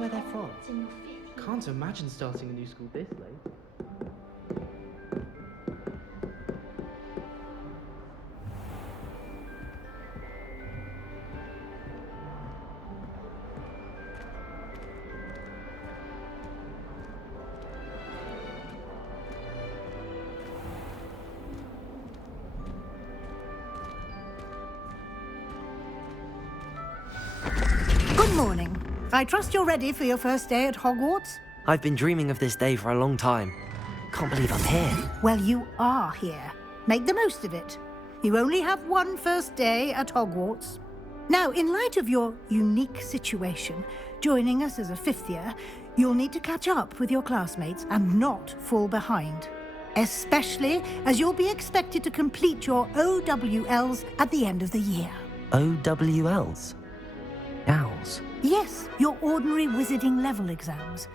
where they're from. Can't imagine starting a new school this late. Good morning. I trust you're ready for your first day at Hogwarts? I've been dreaming of this day for a long time. Can't believe I'm here. Well, you are here. Make the most of it. You only have one first day at Hogwarts. Now, in light of your unique situation, joining us as a fifth year, you'll need to catch up with your classmates and not fall behind. Especially as you'll be expected to complete your OWLs at the end of the year. OWLs? Owls? Yes, your ordinary wizarding level exams.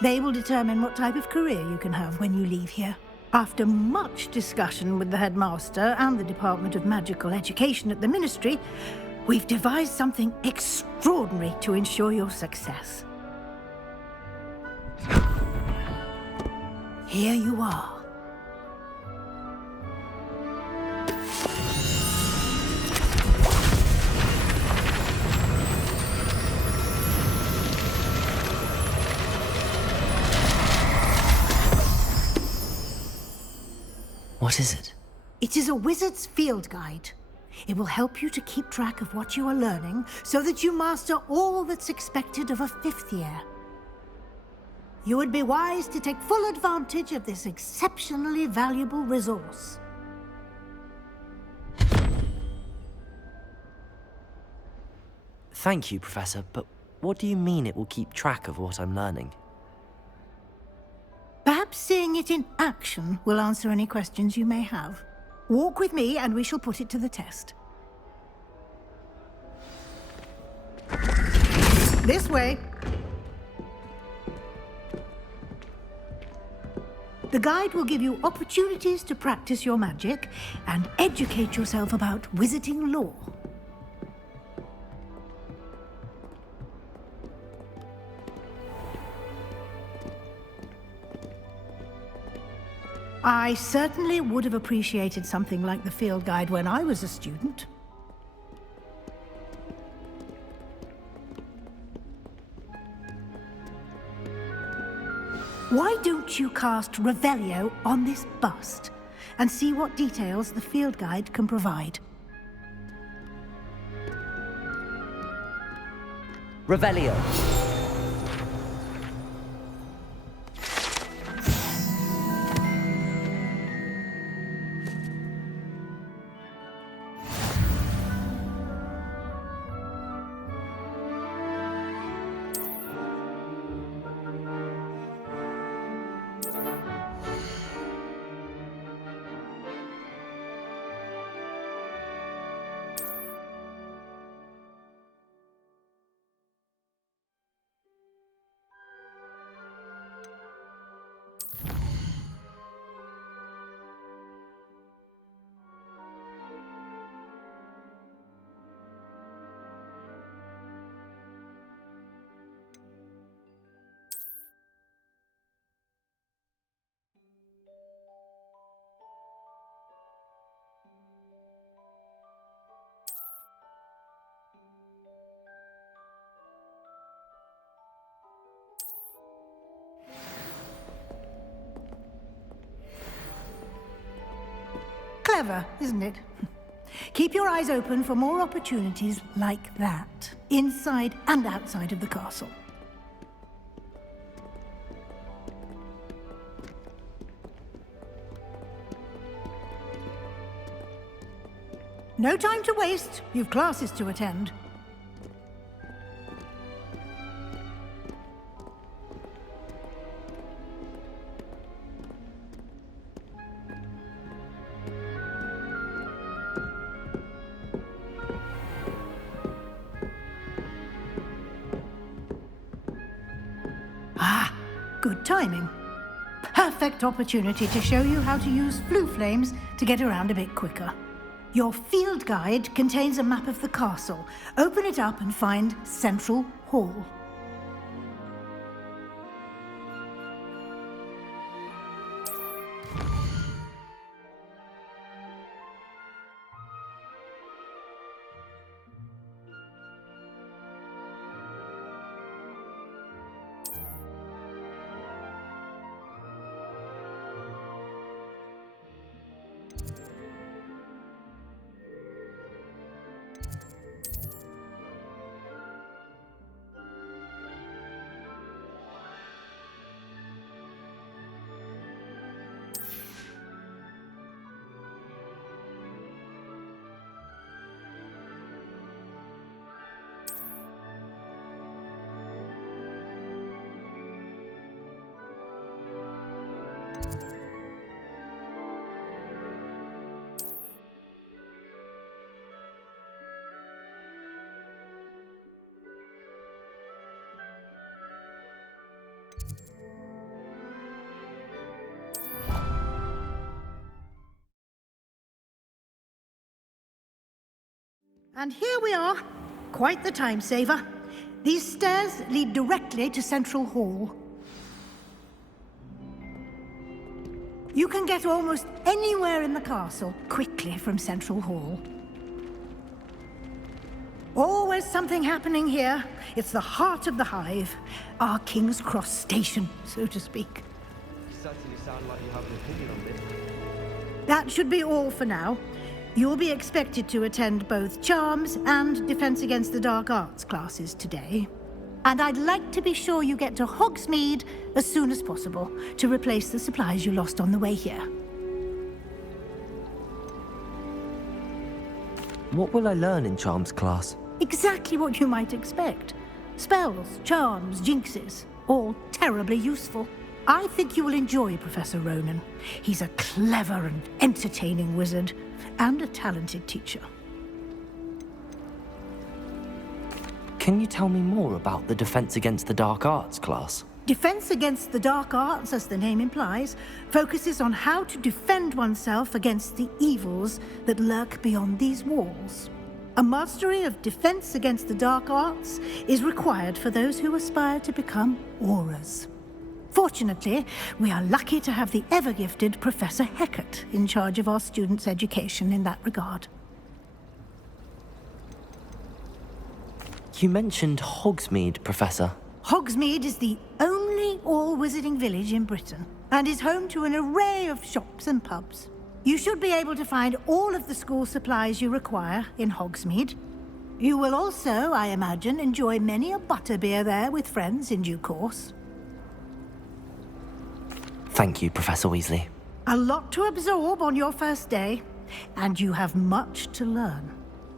They will determine what type of career you can have when you leave here. After much discussion with the headmaster and the Department of Magical Education at the Ministry, we've devised something extraordinary to ensure your success. Here you are. What is it? It is a wizard's field guide. It will help you to keep track of what you are learning so that you master all that's expected of a fifth year. You would be wise to take full advantage of this exceptionally valuable resource. Thank you, Professor, but what do you mean it will keep track of what I'm learning? Perhaps seeing it in action will answer any questions you may have. Walk with me and we shall put it to the test. This way. The guide will give you opportunities to practice your magic and educate yourself about wizarding lore. I certainly would have appreciated something like the field guide when I was a student. Why don't you cast Revelio on this bust and see what details the field guide can provide? Revelio. Clever, isn't it? Keep your eyes open for more opportunities like that, inside and outside of the castle. No time to waste. You've classes to attend. Good timing. Perfect opportunity to show you how to use flue flames to get around a bit quicker. Your field guide contains a map of the castle. Open it up and find Central Hall. And here we are. Quite the time saver. These stairs lead directly to Central Hall. You can get almost anywhere in the castle quickly from Central Hall. Always something happening here. It's the heart of the hive. Our King's Cross station, so to speak. You certainly sound like you have an opinion on this. That should be all for now. You'll be expected to attend both Charms and Defense Against the Dark Arts classes today. And I'd like to be sure you get to Hogsmeade as soon as possible to replace the supplies you lost on the way here. What will I learn in Charms class? Exactly what you might expect. Spells, charms, jinxes, all terribly useful. I think you will enjoy Professor Ronan. He's a clever and entertaining wizard, and a talented teacher. Can you tell me more about the Defense Against the Dark Arts class? Defense Against the Dark Arts, as the name implies, focuses on how to defend oneself against the evils that lurk beyond these walls. A mastery of Defense Against the Dark Arts is required for those who aspire to become Aurors. Fortunately, we are lucky to have the ever-gifted Professor Hecat in charge of our students' education in that regard. You mentioned Hogsmeade, Professor. Hogsmeade is the only all-wizarding village in Britain, and is home to an array of shops and pubs. You should be able to find all of the school supplies you require in Hogsmeade. You will also, I imagine, enjoy many a butterbeer there with friends in due course. Thank you, Professor Weasley. A lot to absorb on your first day, and you have much to learn.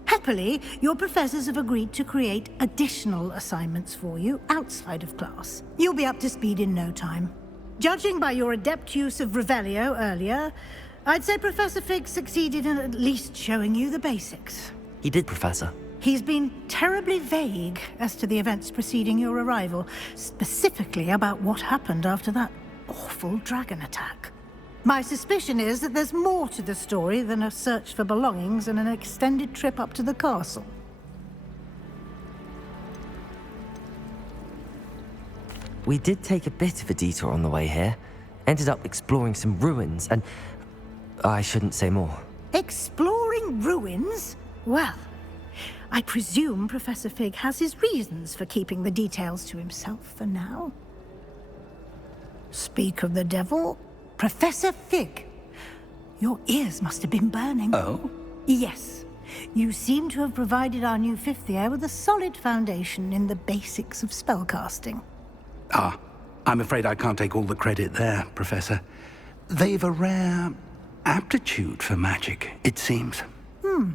Happily, your professors have agreed to create additional assignments for you outside of class. You'll be up to speed in no time. Judging by your adept use of Revelio earlier, I'd say Professor Fig succeeded in at least showing you the basics. He did, Professor. He's been terribly vague as to the events preceding your arrival, specifically about what happened after that awful dragon attack. My suspicion is that there's more to the story than a search for belongings and an extended trip up to the castle. We did take a bit of a detour on the way here. Ended up exploring some ruins and... I shouldn't say more. Exploring ruins? Well, I presume Professor Fig has his reasons for keeping the details to himself for now. Speak of the devil, Professor Fig. Your ears must have been burning. Oh? Yes. You seem to have provided our new fifth year with a solid foundation in the basics of spellcasting. Ah, I'm afraid I can't take all the credit there, Professor. They've a rare aptitude for magic, it seems. Well,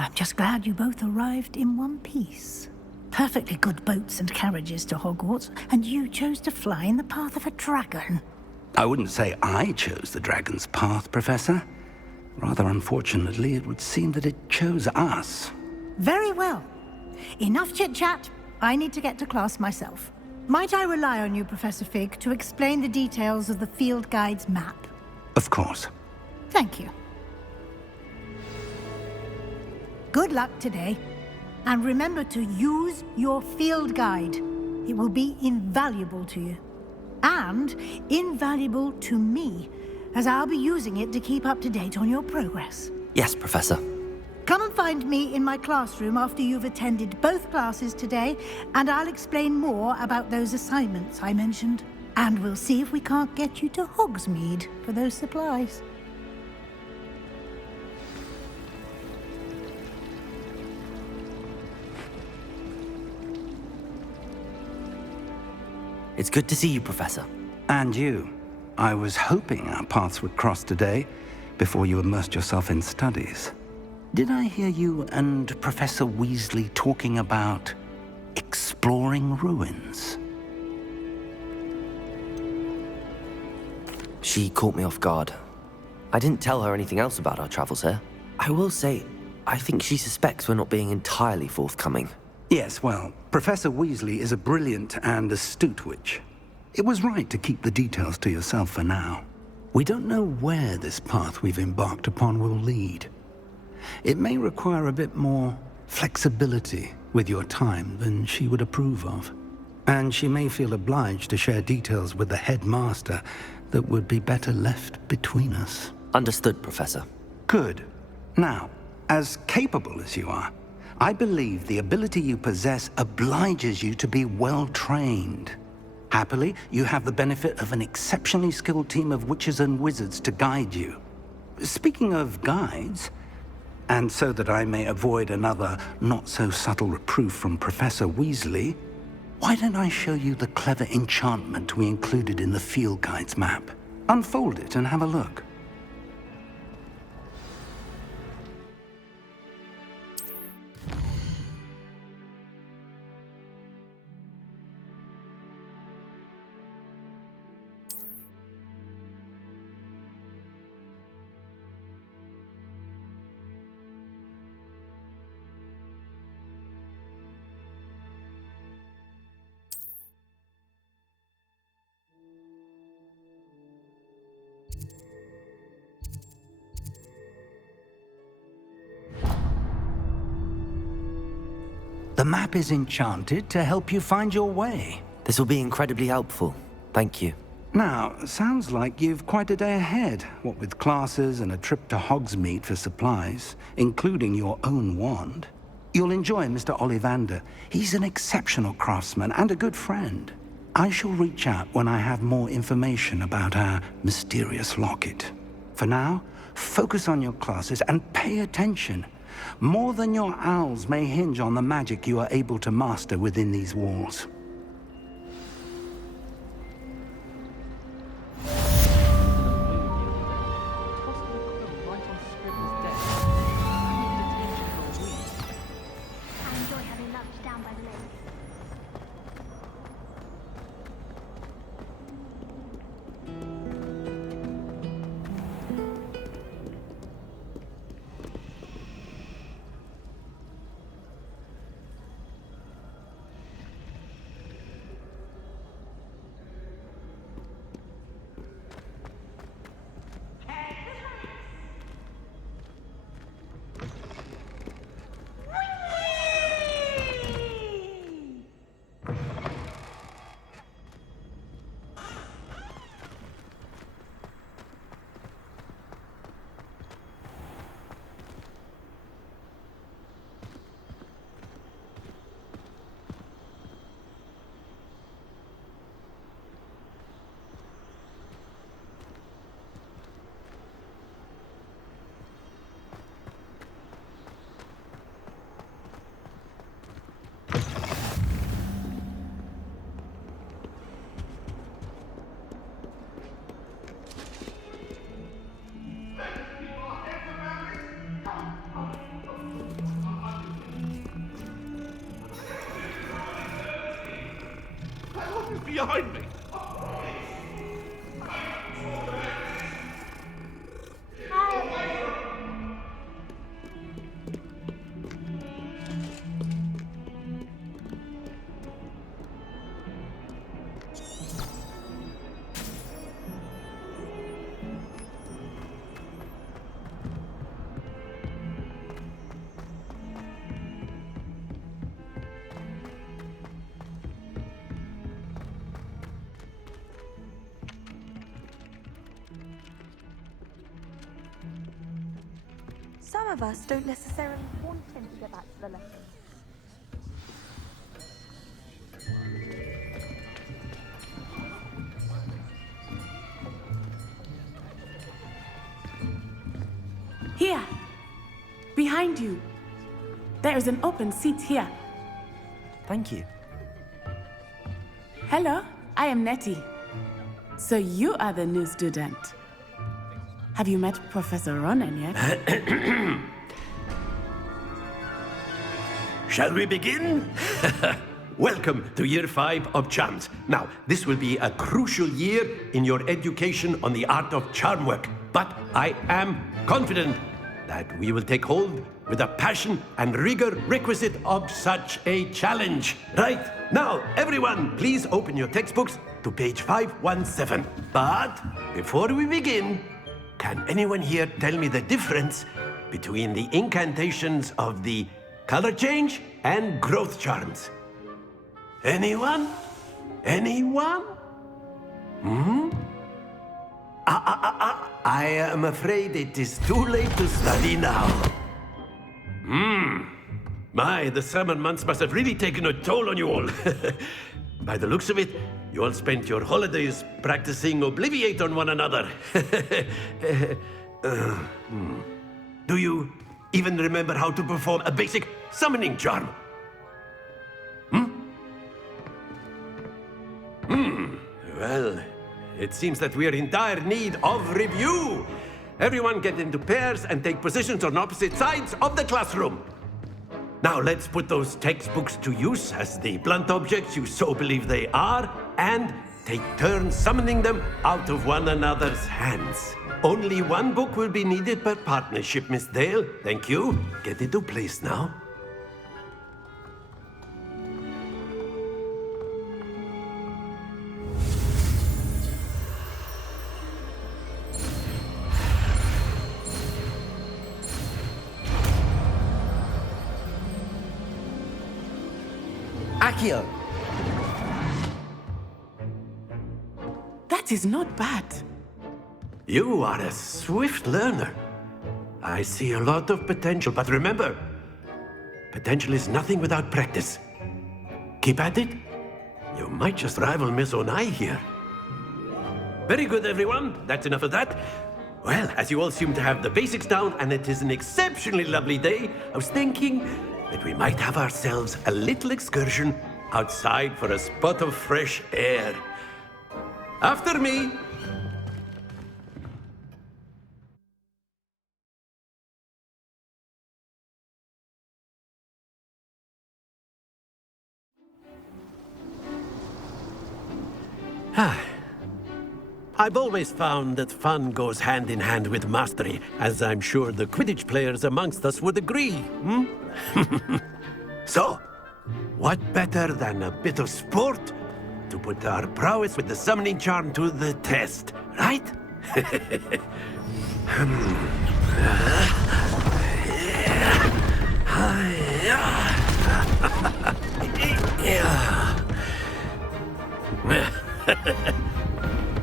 I'm just glad you both arrived in one piece. Perfectly good boats and carriages to Hogwarts, and you chose to fly in the path of a dragon. I wouldn't say I chose the dragon's path, Professor. Rather unfortunately, it would seem that it chose us. Very well. Enough chit-chat. I need to get to class myself. Might I rely on you, Professor Fig, to explain the details of the field guide's map? Of course. Thank you. Good luck today. And remember to use your field guide. It will be invaluable to you. And invaluable to me, as I'll be using it to keep up to date on your progress. Yes, Professor. Come and find me in my classroom after you've attended both classes today, and I'll explain more about those assignments I mentioned. And we'll see if we can't get you to Hogsmeade for those supplies. It's good to see you, Professor. And you. I was hoping our paths would cross today, before you immersed yourself in studies. Did I hear you and Professor Weasley talking about exploring ruins? She caught me off guard. I didn't tell her anything else about our travels here. I will say, I think she suspects we're not being entirely forthcoming. Yes, well, Professor Weasley is a brilliant and astute witch. It was right to keep the details to yourself for now. We don't know where this path we've embarked upon will lead. It may require a bit more flexibility with your time than she would approve of. And she may feel obliged to share details with the headmaster that would be better left between us. Understood, Professor. Good. Now, as capable as you are, I believe the ability you possess obliges you to be well-trained. Happily, you have the benefit of an exceptionally skilled team of witches and wizards to guide you. Speaking of guides, and so that I may avoid another not-so-subtle reproof from Professor Weasley, why don't I show you the clever enchantment we included in the field guide's map? Unfold it and have a look. The map is enchanted to help you find your way. This will be incredibly helpful. Thank you. Now, sounds like you've quite a day ahead, what with classes and a trip to Hogsmeade for supplies, including your own wand. You'll enjoy Mr. Ollivander. He's an exceptional craftsman and a good friend. I shall reach out when I have more information about our mysterious locket. For now, focus on your classes and pay attention. More than your owls may hinge on the magic you are able to master within these walls. Behind me! Some of us don't necessarily want him to get back to the lessons. Here! Behind you! There is an open seat here. Thank you. Hello, I am Nettie. So you are the new student. Have you met Professor Ronan yet? Shall we begin? Welcome to Year 5 of Charms. Now, this will be a crucial year in your education on the art of charm work, but I am confident that we will take hold with the passion and rigor requisite of such a challenge. Right, now, everyone, please open your textbooks to page 517. But before we begin, can anyone here tell me the difference between the incantations of the color change and growth charms. Anyone? Anyone? I am afraid it is too late to study now. My, the summer months must have really taken a toll on you all. By the looks of it, you all spent your holidays practicing Obliviate on one another. Do you even remember how to perform a basic summoning charm? Well, it seems that we are in dire need of review. Everyone get into pairs and take positions on opposite sides of the classroom. Now let's put those textbooks to use as the blunt objects you so believe they are, and take turns summoning them out of one another's hands. Only one book will be needed per partnership, Miss Dale. Thank you. Get into place now. Accio! That is not bad. You are a swift learner. I see a lot of potential, but remember, potential is nothing without practice. Keep at it. You might just rival Miss Onai here. Very good, everyone. That's enough of that. Well, as you all seem to have the basics down, and it is an exceptionally lovely day, I was thinking that we might have ourselves a little excursion outside for a spot of fresh air. After me. I've always found that fun goes hand in hand with mastery, as I'm sure the Quidditch players amongst us would agree. So, what better than a bit of sport to put our prowess with the summoning charm to the test, right?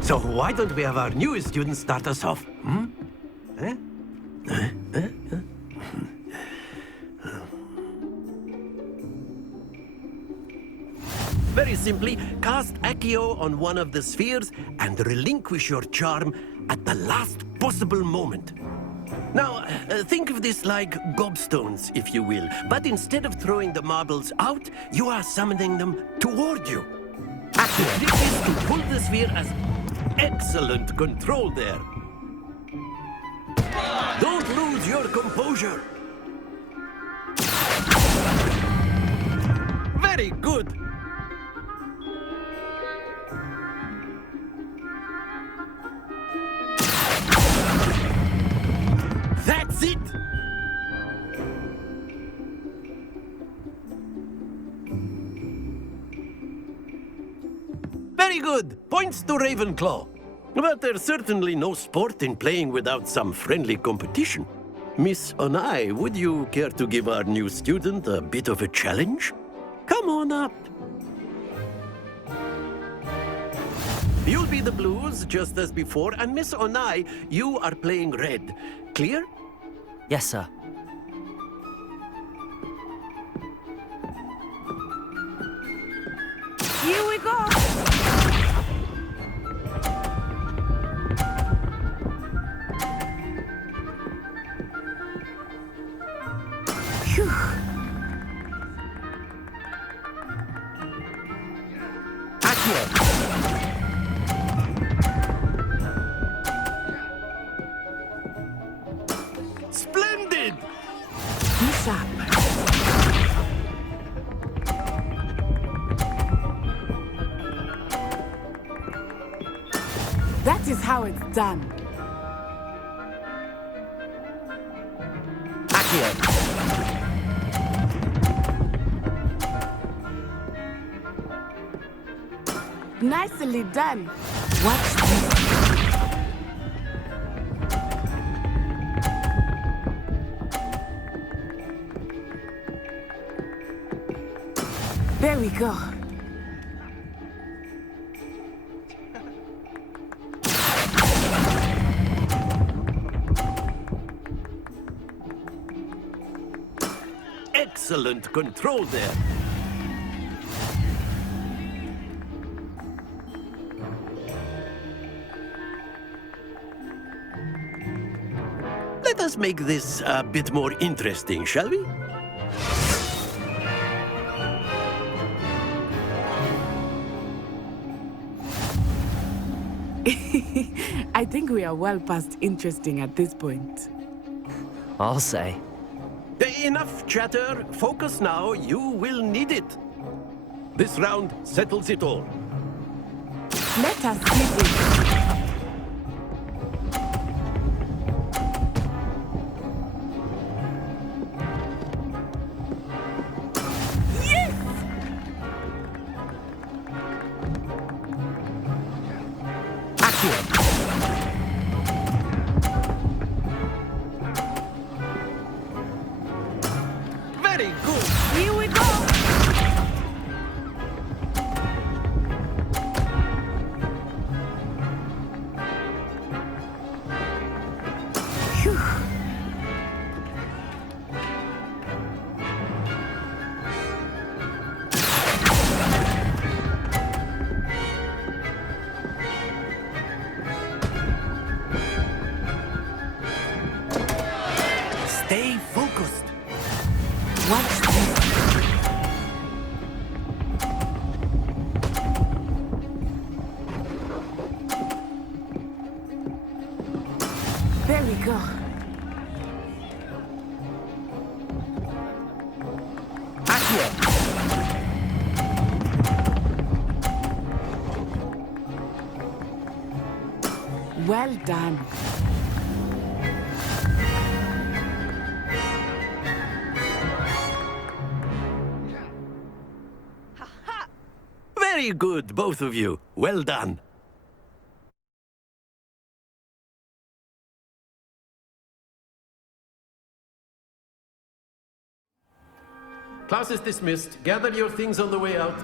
So why don't we have our newest student start us off? Very simply, cast Accio on one of the spheres and relinquish your charm at the last possible moment. Now, think of this like gobstones, if you will, but instead of throwing the marbles out, you are summoning them toward you. Accio, this is to pull the sphere as excellent control there. Don't lose your composure. Very good. That's it! Very good! Points to Ravenclaw. But there's certainly no sport in playing without some friendly competition. Miss Onai, would you care to give our new student a bit of a challenge? Come on up. You'll be the blues, just as before, and Miss Onai, you are playing red. Clear? Yes, sir. Here we go! Phew. Accio! Splendid! Be sharp. That is how it's done. Accio! Nicely done. Watch this. There we go. Excellent control there. Let us make this a bit more interesting, shall we? I think we are well past interesting at this point. I'll say. Enough chatter. Focus now. You will need it. This round settles it all. Let us see this. Very good. Here we go! Phew. Stay focused. Watch this. There we go. Well done. Very good, both of you. Well done. Class is dismissed. Gather your things on the way out.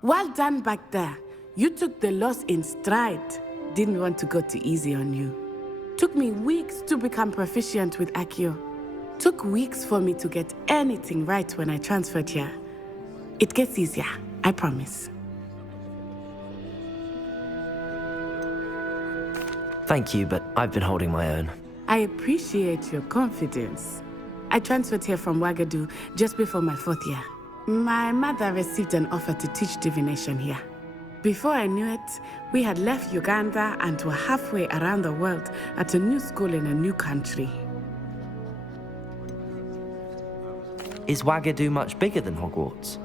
Well done back there. You took the loss in stride. Didn't want to go too easy on you. Took me weeks to become proficient with Accio. Took weeks for me to get anything right when I transferred here. It gets easier, I promise. Thank you, but I've been holding my own. I appreciate your confidence. I transferred here from Wagadu just before my 4th year. My mother received an offer to teach divination here. Before I knew it, we had left Uganda and were halfway around the world at a new school in a new country. Is Wagadu much bigger than Hogwarts?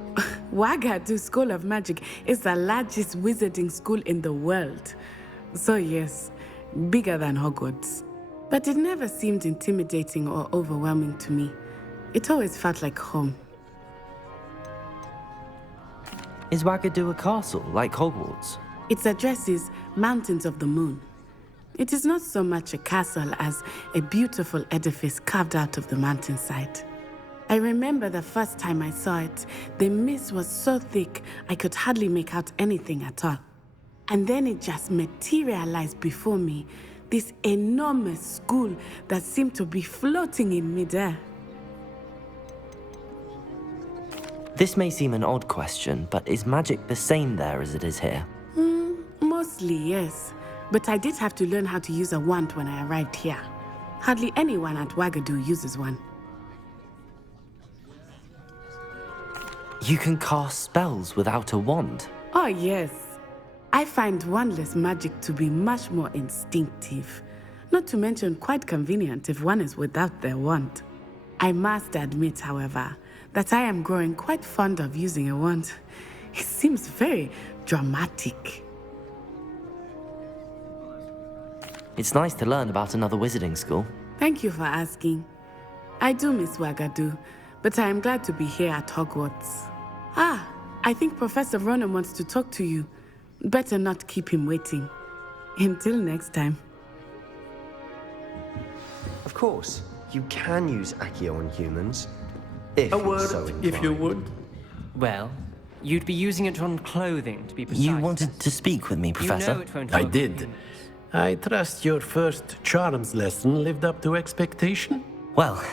Wagadu School of Magic is the largest wizarding school in the world. So yes, bigger than Hogwarts. But it never seemed intimidating or overwhelming to me. It always felt like home. Is Wagadu a castle, like Hogwarts? Its address is Mountains of the Moon. It is not so much a castle as a beautiful edifice carved out of the mountainside. I remember the first time I saw it, the mist was so thick I could hardly make out anything at all. And then it just materialized before me, this enormous school that seemed to be floating in midair. This may seem an odd question, but is magic the same there as it is here? Mostly, yes. But I did have to learn how to use a wand when I arrived here. Hardly anyone at Wagadu uses one. You can cast spells without a wand? Oh, yes. I find wandless magic to be much more instinctive. Not to mention quite convenient if one is without their wand. I must admit, however, that I am growing quite fond of using a wand. It seems very dramatic. It's nice to learn about another wizarding school. Thank you for asking. I do miss Wagadu, but I am glad to be here at Hogwarts. Ah, I think Professor Ronan wants to talk to you. Better not keep him waiting. Until next time. Of course, you can use Accio on humans. If A you're word, so if you inclined. would. Well, you'd be using it on clothing, to be precise. You wanted to speak with me, Professor? You know it won't I work did. on humans. I trust your first charms lesson lived up to expectation? Well,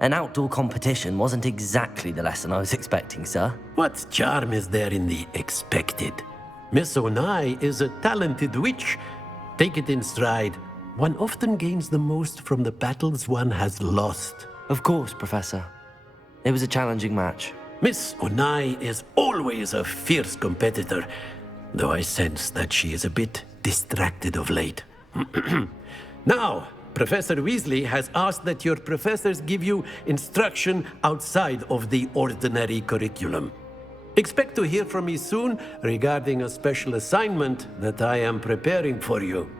an outdoor competition wasn't exactly the lesson I was expecting, sir. What charm is there in the expected? Miss Onai is a talented witch. Take it in stride. One often gains the most from the battles one has lost. Of course, Professor. It was a challenging match. Miss Onai is always a fierce competitor, though I sense that she is a bit distracted of late. Now, Professor Weasley has asked that your professors give you instruction outside of the ordinary curriculum. Expect to hear from me soon regarding a special assignment that I am preparing for you.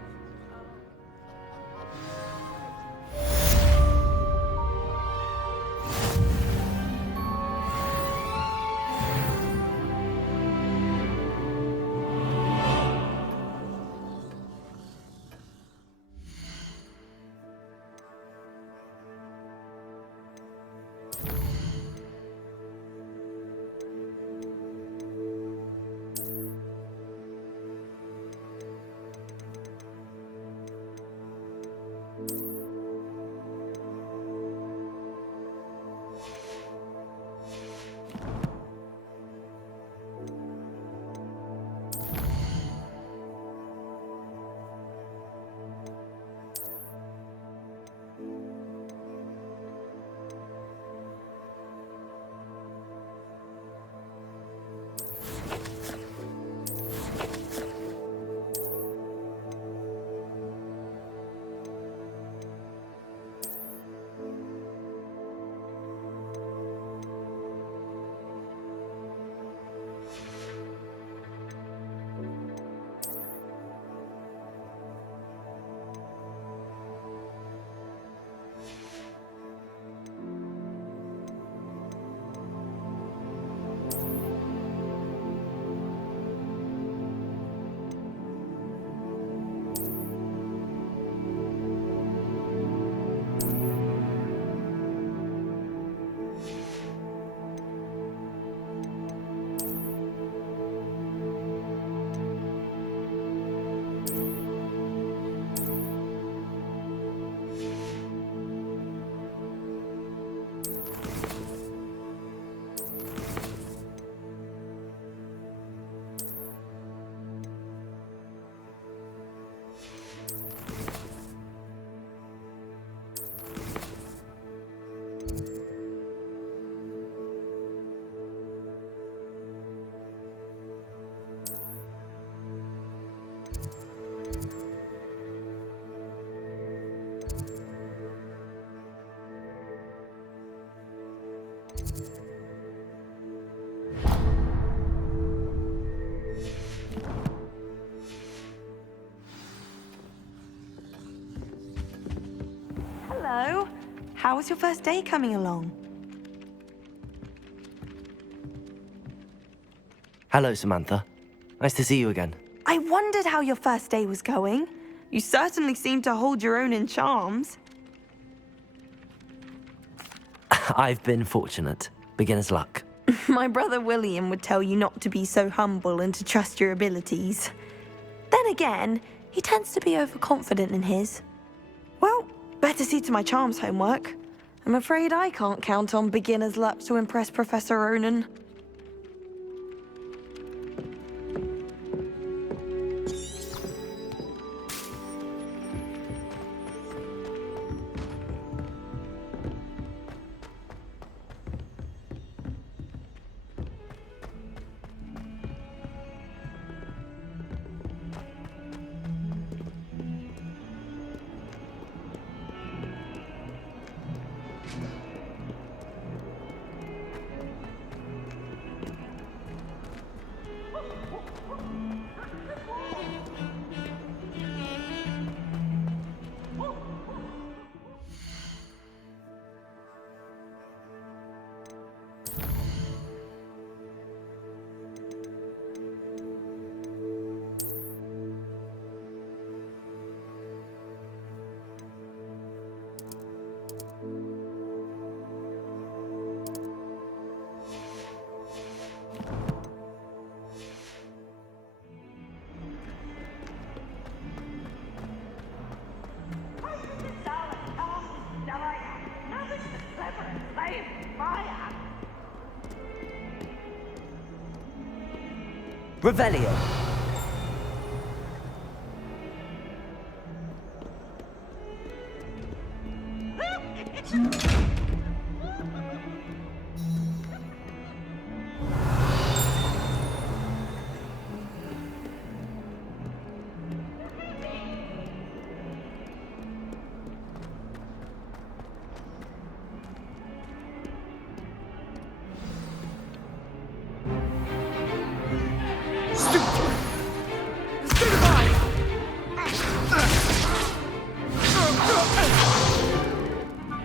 Hello. How was your first day coming along? Hello, Samantha. Nice to see you again. I wondered how your first day was going. You certainly seem to hold your own in charms. I've been fortunate. Beginner's luck. My brother William would tell you not to be so humble and to trust your abilities. Then again, he tends to be overconfident in his. Well, better see to my charms homework. I'm afraid I can't count on beginner's luck to impress Professor Ronan. Revelio.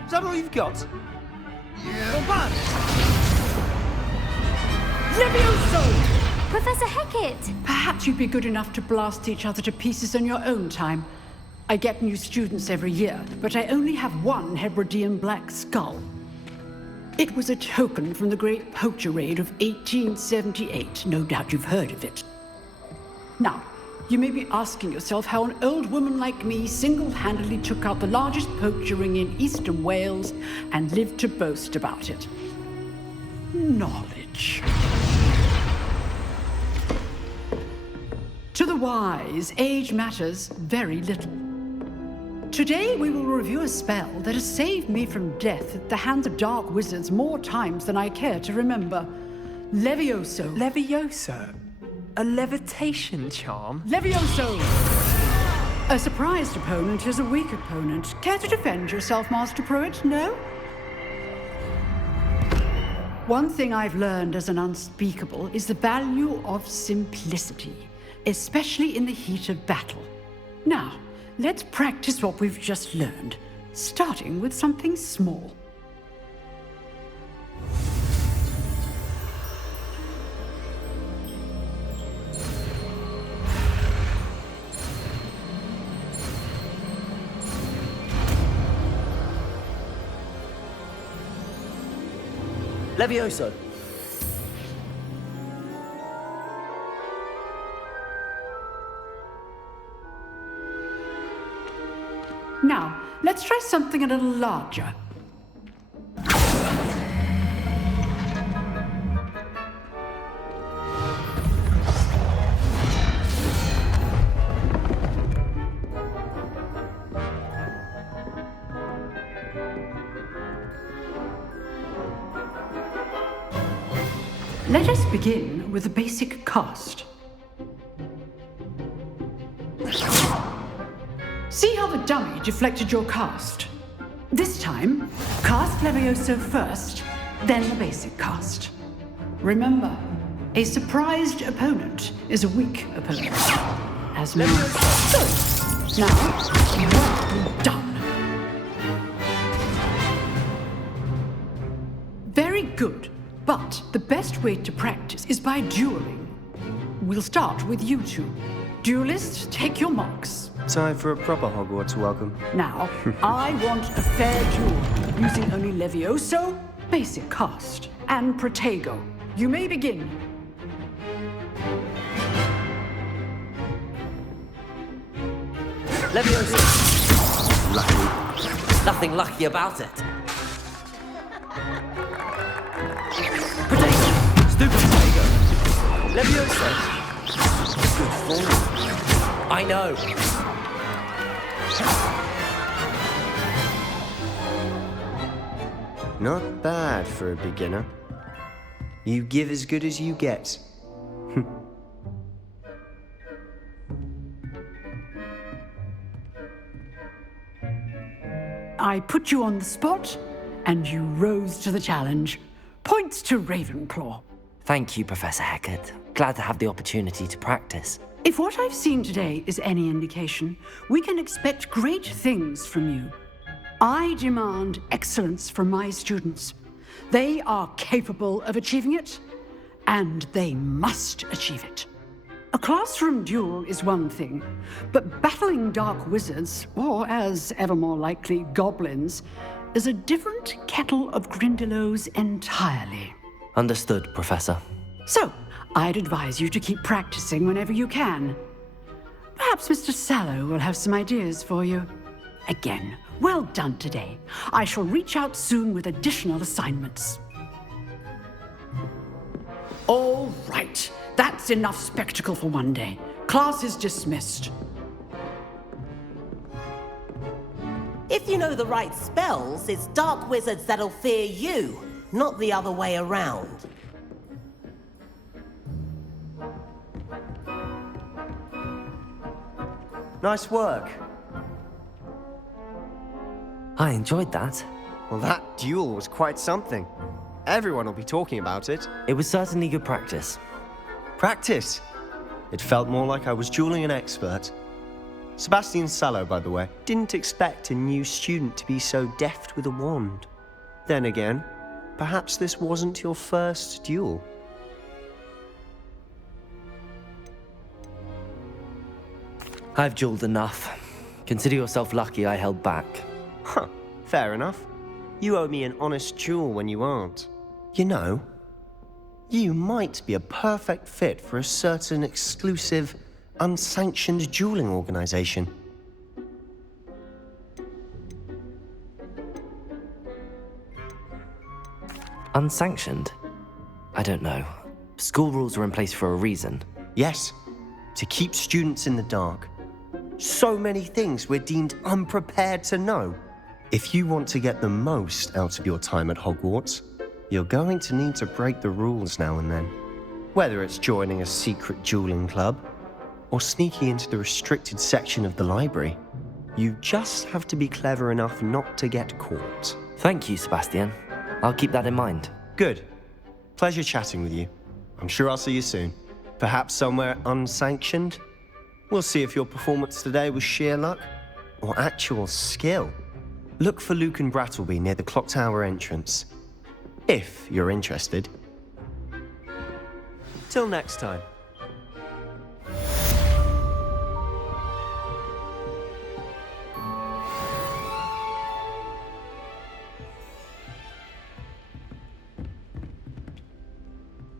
Is that all you've got? Levioso! Professor Hecat! Perhaps you'd be good enough to blast each other to pieces on your own time. I get new students every year, but I only have one Hebridean black skull. It was a token from the Great Poacher Raid of 1878. No doubt you've heard of it. Now, you may be asking yourself how an old woman like me single-handedly took out the largest poacher ring in eastern Wales and lived to boast about it. Knowledge. To the wise, age matters very little. Today we will review a spell that has saved me from death at the hands of dark wizards more times than I care to remember. Levioso. Levioso? A levitation charm? Levioso! A surprised opponent is a weak opponent. Care to defend yourself, Master Pruitt? No? One thing I've learned as an unspeakable is the value of simplicity, especially in the heat of battle. Now, let's practice what we've just learned, starting with something small. Levioso. Now, let's try something a little larger. Let us begin with a basic cast. See how the dummy deflected your cast? This time, cast Levioso first, then the basic cast. Remember, a surprised opponent is a weak opponent. As now. Good. Now, well done. Very good. But the best way to practice is by dueling. We'll start with you two. Duelists, take your marks. Time for a proper Hogwarts welcome. Now, I want a fair duel, using only Levioso, basic cast, and Protego. You may begin. Levioso. Lucky. Nothing lucky about it. Protego. Stupid Protego. Levioso. Good form. I know. Not bad for a beginner. You give as good as you get. I put you on the spot, and you rose to the challenge. Points to Ravenclaw. Thank you, Professor Hecat. Glad to have the opportunity to practice. If what I've seen today is any indication, we can expect great things from you. I demand excellence from my students. They are capable of achieving it, and they must achieve it. A classroom duel is one thing, but battling dark wizards, or as ever more likely, goblins, is a different kettle of Grindylows entirely. Understood, Professor. So, I'd advise you to keep practicing whenever you can. Perhaps Mr. Sallow will have some ideas for you. Again, well done today. I shall reach out soon with additional assignments. All right, that's That's enough spectacle for one day. Class is dismissed. If you know the right spells, it's dark wizards that'll fear you, not the other way around. Nice work. I enjoyed that. Well, that duel was quite something. Everyone will be talking about it. It was certainly good practice. Practice? It felt more like I was dueling an expert. Sebastian Sallow, by the way, didn't expect a new student to be so deft with a wand. Then again, perhaps this wasn't your first duel. I've dueled enough. Consider yourself lucky I held back. Huh, fair enough. You owe me an honest duel when you aren't. You know, you might be a perfect fit for a certain exclusive, unsanctioned dueling organization. Unsanctioned? I don't know. School rules are in place for a reason. Yes, to keep students in the dark. So many things we're deemed unprepared to know. If you want to get the most out of your time at Hogwarts, you're going to need to break the rules now and then. Whether it's joining a secret dueling club, or sneaking into the restricted section of the library, you just have to be clever enough not to get caught. Thank you, Sebastian. I'll keep that in mind. Good. Pleasure chatting with you. I'm sure I'll see you soon. Perhaps somewhere unsanctioned? We'll see if your performance today was sheer luck or actual skill. Look for Luke and Brattleby near the clock tower entrance, if you're interested. Till next time.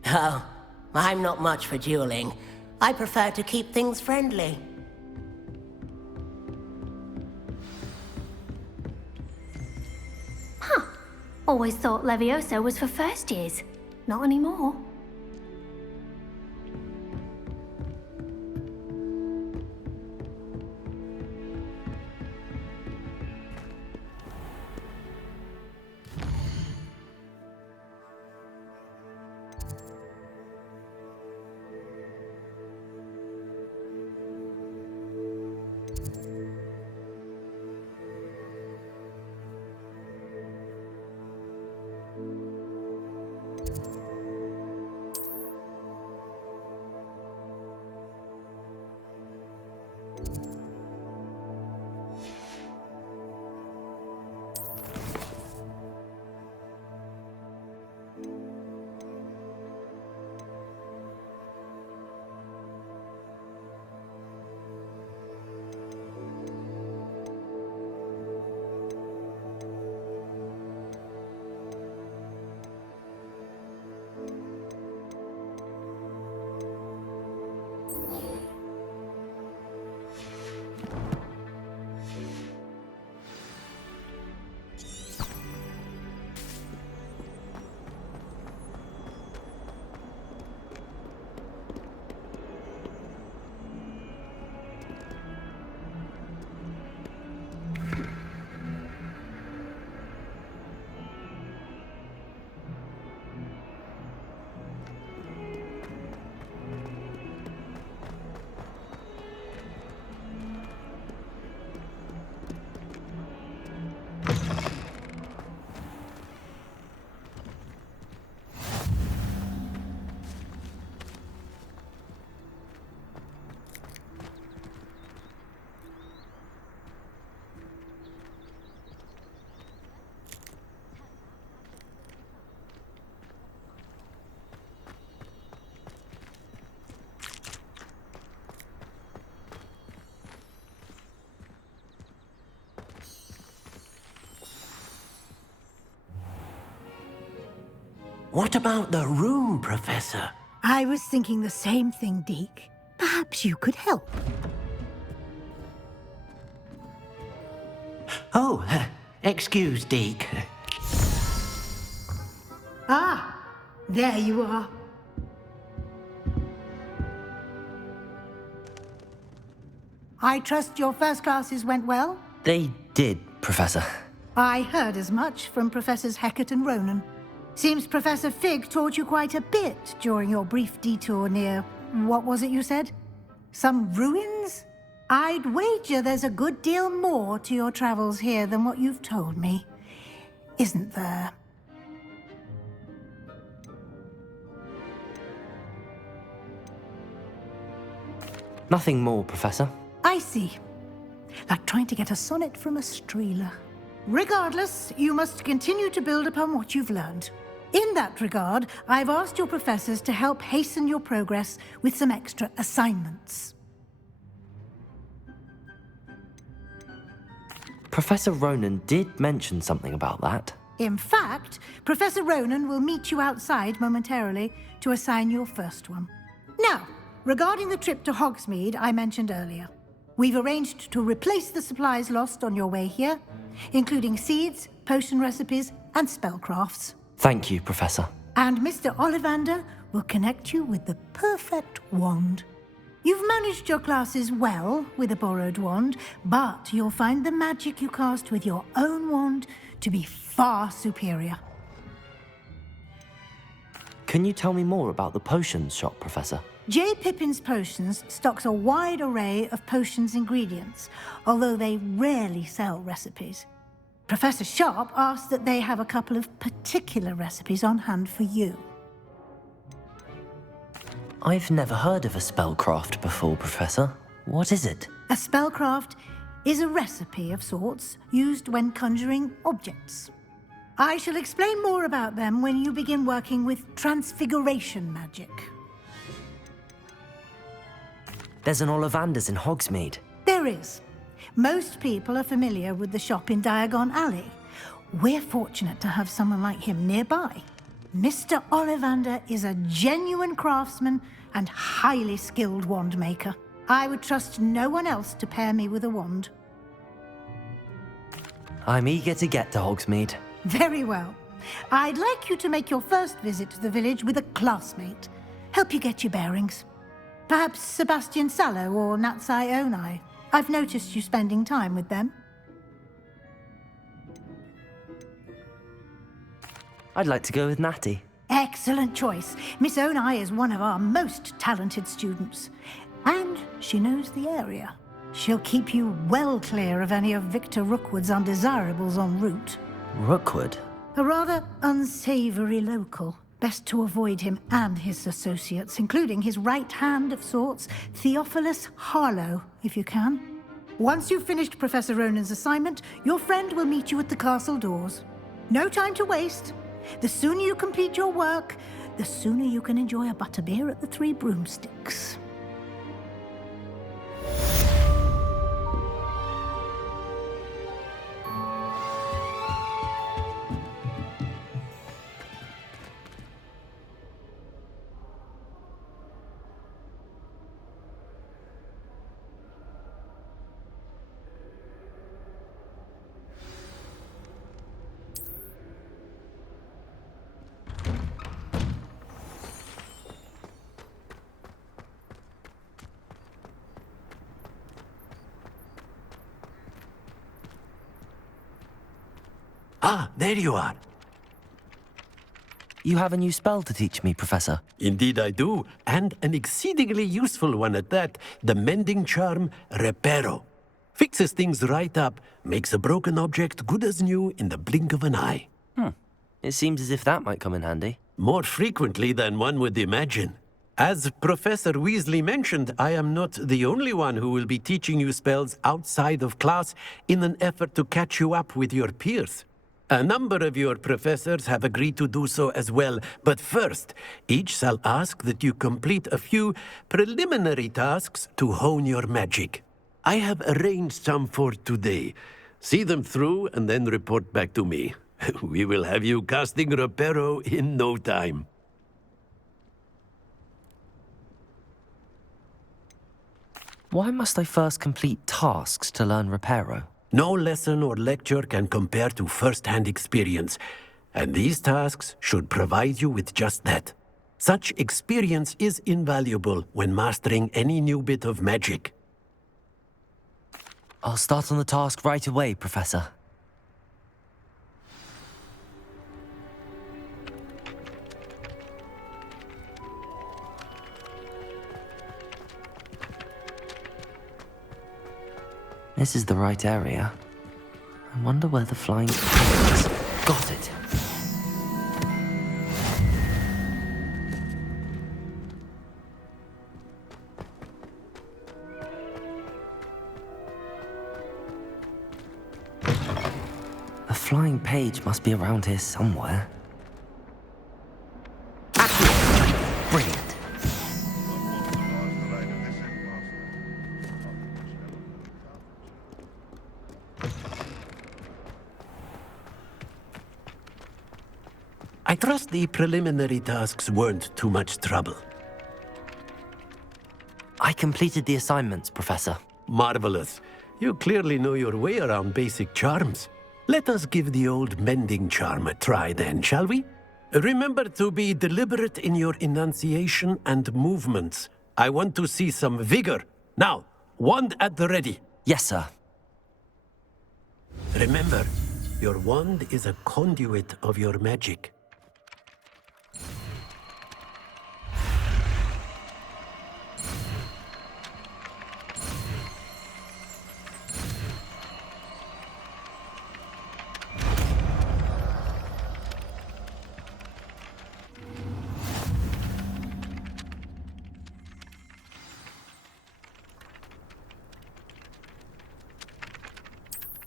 Oh, I'm not much for dueling. I prefer to keep things friendly. Always thought Levioso was for first years. Not anymore. What about the room, Professor? I was thinking the same thing, Deke. Perhaps you could help. Oh, excuse, Deke. Ah, there you are. I trust your first classes went well? They did, Professor. I heard as much from Professors Hecat and Ronan. Seems Professor Fig taught you quite a bit during your brief detour near... what was it you said? Some ruins? I'd wager there's a good deal more to your travels here than what you've told me. Isn't there? Nothing more, Professor. I see. Like trying to get a sonnet from a streeler. Regardless, you must continue to build upon what you've learned. In that regard, I've asked your professors to help hasten your progress with some extra assignments. Professor Ronan did mention something about that. In fact, Professor Ronan will meet you outside momentarily to assign your first one. Now, regarding the trip to Hogsmeade I mentioned earlier, we've arranged to replace the supplies lost on your way here, including seeds, potion recipes, and spellcrafts. Thank you, Professor. And Mr. Ollivander will connect you with the perfect wand. You've managed your classes well with a borrowed wand, but you'll find the magic you cast with your own wand to be far superior. Can you tell me more about the potions shop, Professor? J. Pippin's Potions stocks a wide array of potions ingredients, although they rarely sell recipes. Professor Sharp asked that they have a couple of particular recipes on hand for you. I've never heard of a spellcraft before, Professor. What is it? A spellcraft is a recipe of sorts used when conjuring objects. I shall explain more about them when you begin working with transfiguration magic. There's an Ollivander's in Hogsmeade. There is. Most people are familiar with the shop in Diagon Alley. We're fortunate to have someone like him nearby. Mr. Ollivander is a genuine craftsman and highly skilled wand maker. I would trust no one else to pair me with a wand. I'm eager to get to Hogsmeade. Very well. I'd like you to make your first visit to the village with a classmate. Help you get your bearings. Perhaps Sebastian Sallow or Natsai Onai. I've noticed you spending time with them. I'd like to go with Natty. Excellent choice. Miss Onai is one of our most talented students. And she knows the area. She'll keep you well clear of any of Victor Rookwood's undesirables en route. Rookwood? A rather unsavory local. Best to avoid him and his associates, including his right hand of sorts, Theophilus Harlow, if you can. Once you've finished Professor Ronan's assignment, your friend will meet you at the castle doors. No time to waste. The sooner you complete your work, the sooner you can enjoy a butterbeer at the Three Broomsticks. Ah, there you are. You have a new spell to teach me, Professor. Indeed I do, and an exceedingly useful one at that. The mending charm, Reparo. Fixes things right up, makes a broken object good as new in the blink of an eye. It seems as if that might come in handy. More frequently than one would imagine. As Professor Weasley mentioned, I am not the only one who will be teaching you spells outside of class in an effort to catch you up with your peers. A number of your professors have agreed to do so as well, but first, each shall ask that you complete a few preliminary tasks to hone your magic. I have arranged some for today. See them through and then report back to me. We will have you casting Reparo in no time. Why must I first complete tasks to learn Reparo? No lesson or lecture can compare to first-hand experience, and these tasks should provide you with just that. Such experience is invaluable when mastering any new bit of magic. I'll start on the task right away, Professor. This is the right area. I wonder where the flying is. Got it. A flying page must be around here somewhere. Brilliant. I trust the preliminary tasks weren't too much trouble. I completed the assignments, Professor. Marvelous. You clearly know your way around basic charms. Let us give the old mending charm a try then, shall we? Remember to be deliberate in your enunciation and movements. I want to see some vigor. Now, wand at the ready. Yes, sir. Remember, your wand is a conduit of your magic.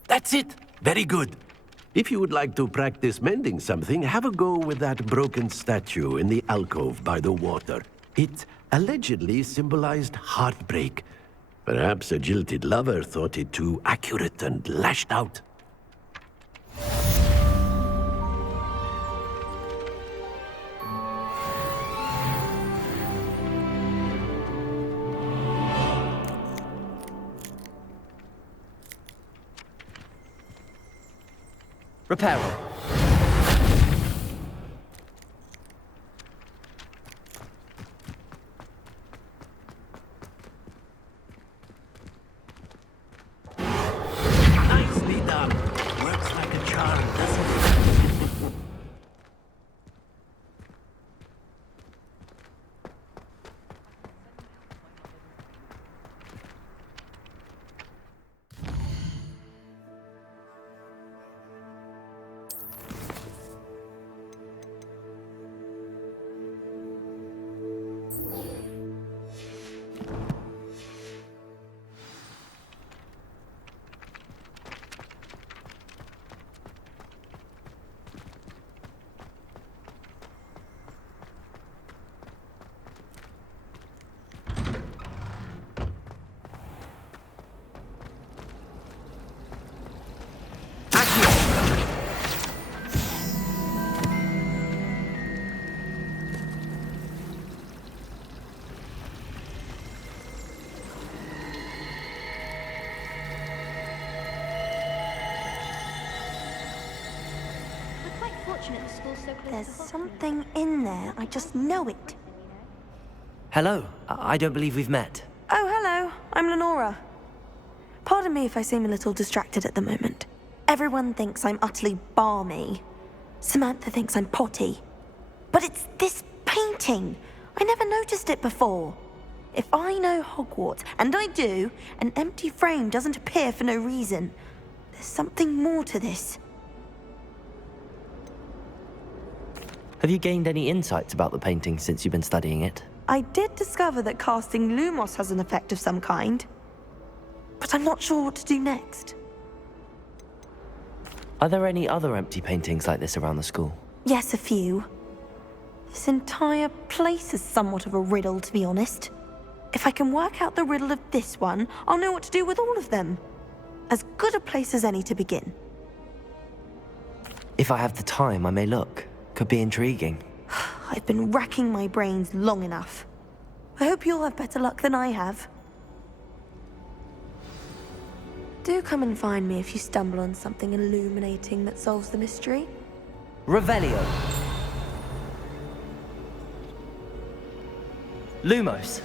That's it. Very good. If you would like to practice mending something, have a go with that broken statue in the alcove by the water. It allegedly symbolized heartbreak. Perhaps a jilted lover thought it too accurate and lashed out. Repairer. Nicely done. Works like a charm, doesn't it? There's something in there. I just know it. Hello. I don't believe we've met. Oh, hello. I'm Lenora. Pardon me if I seem a little distracted at the moment. Everyone thinks I'm utterly balmy. Samantha thinks I'm potty. But it's this painting. I never noticed it before. If I know Hogwarts, and I do, an empty frame doesn't appear for no reason. There's something more to this. Have you gained any insights about the painting since you've been studying it? I did discover that casting Lumos has an effect of some kind. But I'm not sure what to do next. Are there any other empty paintings like this around the school? Yes, a few. This entire place is somewhat of a riddle, to be honest. If I can work out the riddle of this one, I'll know what to do with all of them. As good a place as any to begin. If I have the time, I may look. Could be intriguing. I've been racking my brains long enough. I hope you'll have better luck than I have. Do come and find me if you stumble on something illuminating that solves the mystery. Revelio. Lumos.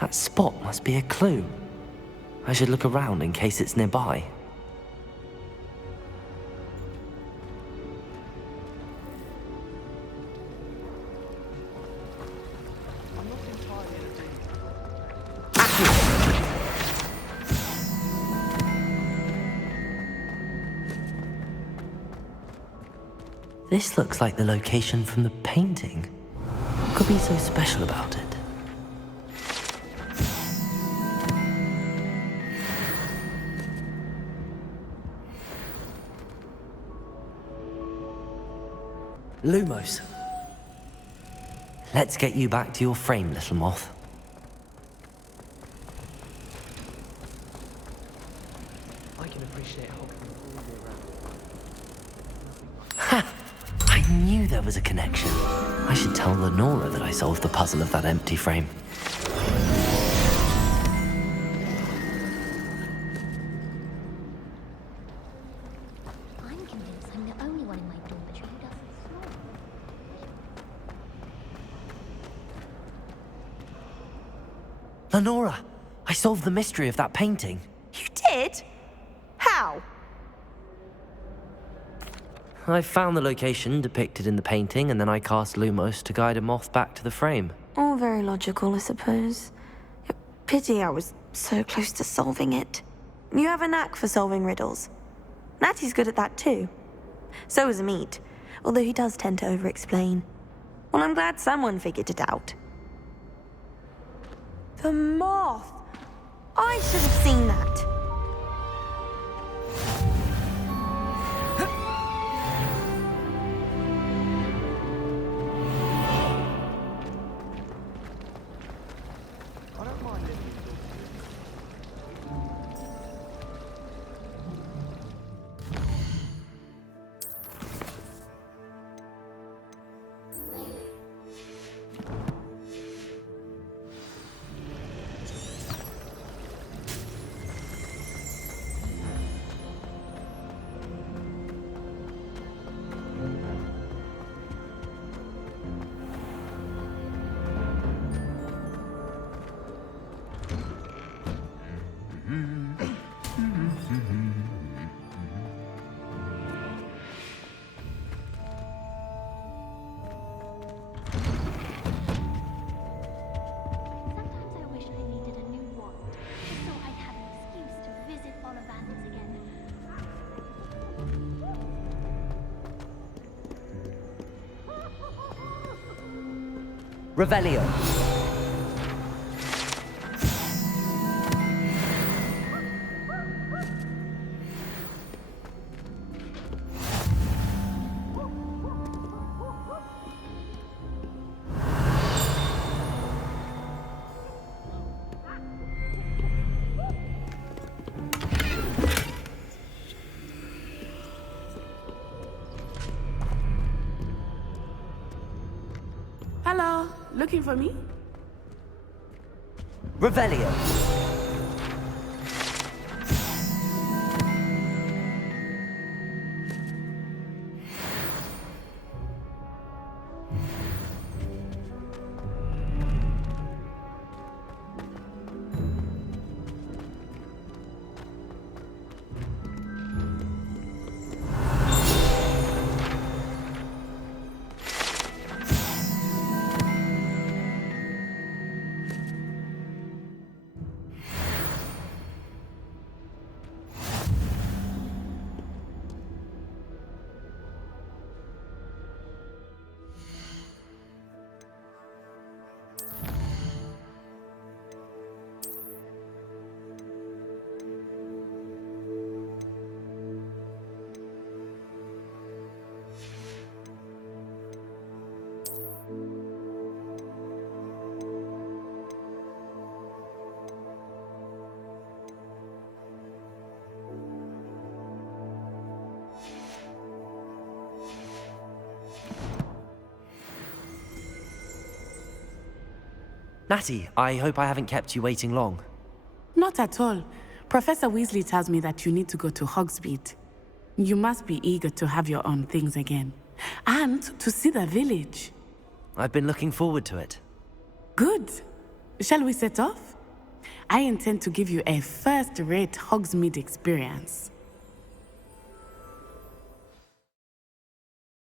That spot must be a clue. I should look around in case it's nearby. This looks like the location from the painting. What could be so special about it? Lumos. Let's get you back to your frame, little moth. I can appreciate Hogsmeade all year round. Ha! I knew there was a connection. I should tell Lenora that I solved the puzzle of that empty frame. I'm convinced I'm the only one in my dormitory who doesn't snore. Lenora! I solved the mystery of that painting. You did? How? I found the location depicted in the painting, and then I cast Lumos to guide a moth back to the frame. All very logical, I suppose. Pity I was so close to solving it. You have a knack for solving riddles. Natty's good at that too. So is Amit, although he does tend to over-explain. Well, I'm glad someone figured it out. The moth! I should have seen that. Revelio. Hello, looking for me? Revelio. Natty, I hope I haven't kept you waiting long. Not at all. Professor Weasley tells me that you need to go to Hogsmeade. You must be eager to have your own things again. And to see the village. I've been looking forward to it. Good. Shall we set off? I intend to give you a first-rate Hogsmeade experience.